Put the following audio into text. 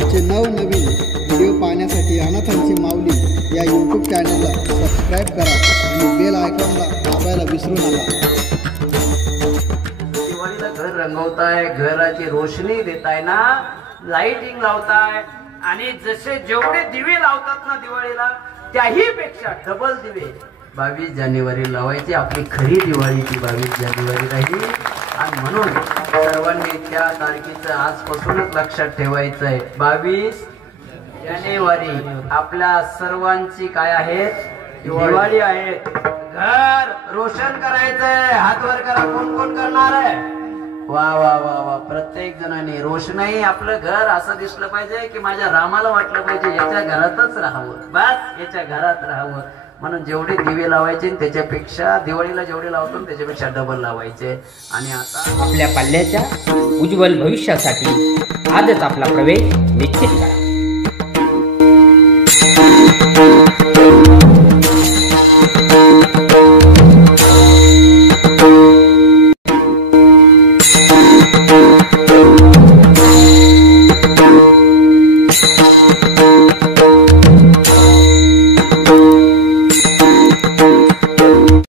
आमचे नवनवीन व्हिडिओ पाहण्यासाठी अनाथांची माऊली या यूट्यूब चॅनलला सबस्क्राईब करा आणि बेल आयकॉनला दाबायला विसरू नका। दिवाळीला घर रंगवताय, घराची रोशनी देताय ना, लाइटिंग लावताय आणि जसे जेवढे दिवे लावतात ना दिवाळीला त्याही पेक्षा डबल दिवे 22 जानेवारी लावायची। आपली खरी दिवाळी ती 22 जानेवारी राहील आणि म्हणून सर्वांनी त्या तारखेचं आजपासूनच लक्षात ठेवायचं आहे। 22 जानेवारी आपल्या सर्वांची काय आहे? दिवाळी आहे। घर रोशन करायचंय, हात वर करा, कोण कोण करणार आहे? वा वा वा वा, प्रत्येक जणांनी रोषणाई आपलं घर असं दिसलं पाहिजे की माझ्या रामाला वाटलं पाहिजे याच्या घरातच राहावं, बस याच्या घरात राहावं। म्हणून जेवढे दिवे लावायचे त्याच्यापेक्षा दिवाळीला जेवढे लावतो त्याच्यापेक्षा डबल लावायचे। आणि आता आपल्या पाल्याच्या उज्ज्वल भविष्यासाठी आजच आपला प्रवेश निश्चित करा।